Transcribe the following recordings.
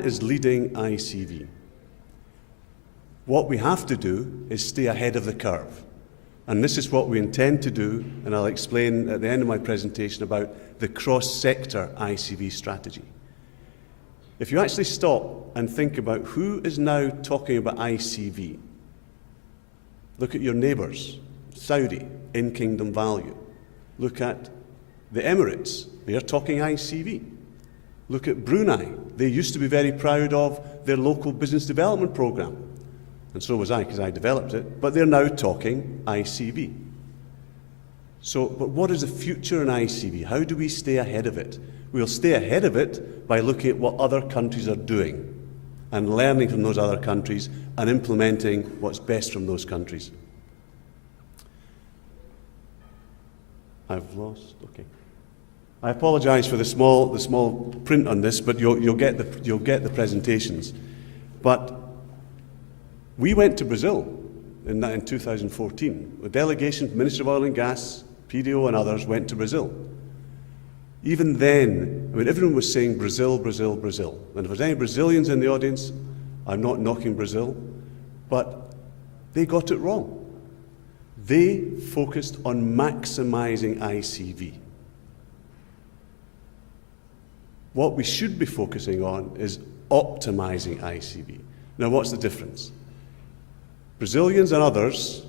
is leading ICV. What we have to do is stay ahead of the curve. And this is what we intend to do, and I'll explain at the end of my presentation about the cross-sector ICV strategy. If you actually stop and think about who is now talking about ICV, look at your neighbours, Saudi, in-kingdom value. Look at the Emirates, they are talking ICV. Look at Brunei, they used to be very proud of their local business development programme. And so was I, because I developed it, but they're now talking ICV. So, but what is the future in ICV? How do we stay ahead of it? We'll stay ahead of it by looking at what other countries are doing and learning from those other countries and implementing what's best from those countries. I've lost, okay. I apologise for the small print on this, but you'll get the presentations. But we went to Brazil in 2014. A delegation, Minister of Oil and Gas, PDO and others went to Brazil. Even then, I mean, everyone was saying Brazil, Brazil, Brazil. And if there's any Brazilians in the audience, I'm not knocking Brazil, but they got it wrong. They focused on maximising ICV. What we should be focusing on is optimising ICV. Now, what's the difference? Brazilians and others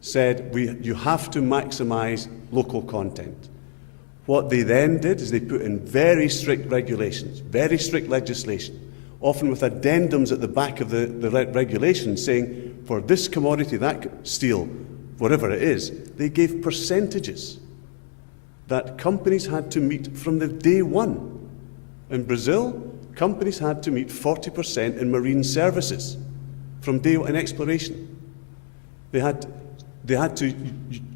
said you have to maximise local content. What they then did is they put in very strict regulations, very strict legislation, often with addendums at the back of the regulation saying, for this commodity, that steel, whatever it is, they gave percentages that companies had to meet from the day one. In Brazil, companies had to meet 40% in marine services from day one in exploration. They had to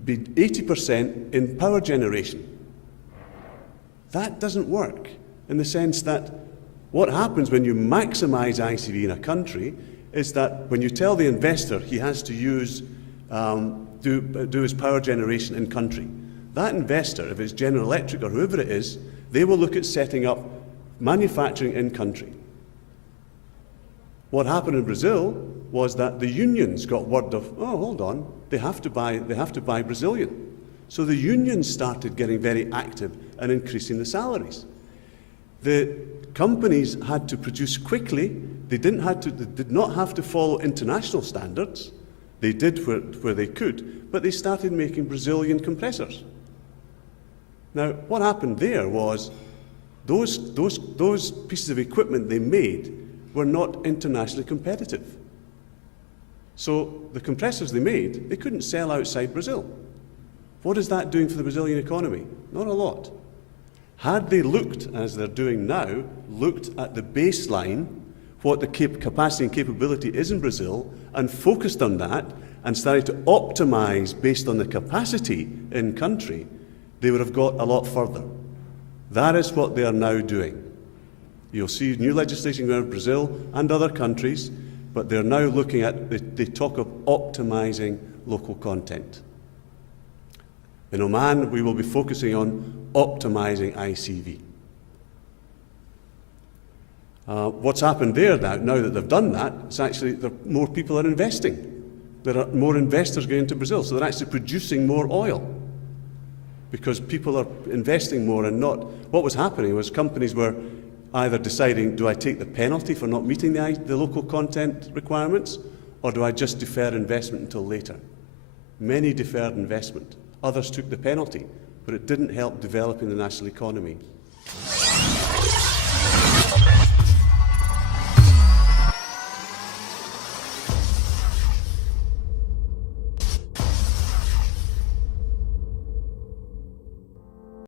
be 80% in power generation. That doesn't work in the sense that what happens when you maximise ICV in a country is that when you tell the investor he has to use do his power generation in country, that investor, if it's General Electric or whoever it is, they will look at setting up manufacturing in country. What happened in Brazil was that the unions got word of, oh, hold on, they have to buy Brazilian. So the unions started getting very active and increasing the salaries. The companies had to produce quickly. They did not have to follow international standards. They did where they could, but they started making Brazilian compressors. Now, what happened there was those pieces of equipment they made were not internationally competitive. So the compressors they made, they couldn't sell outside Brazil. What is that doing for the Brazilian economy? Not a lot. Had they looked, as they're doing now, looked at the baseline, what the capacity and capability is in Brazil, and focused on that, and started to optimize based on the capacity in country, they would have got a lot further. That is what they are now doing. You'll see new legislation going on in Brazil and other countries, but they're now looking at, they talk of optimizing local content. In Oman, we will be focusing on optimizing ICV. What's happened there now that they've done that, it's actually more people are investing. There are more investors going into Brazil, so they're actually producing more oil because people are investing more and not. What was happening was companies were either deciding, do I take the penalty for not meeting the local content requirements, or do I just defer investment until later? Many deferred investment. Others took the penalty, but it didn't help developing the national economy.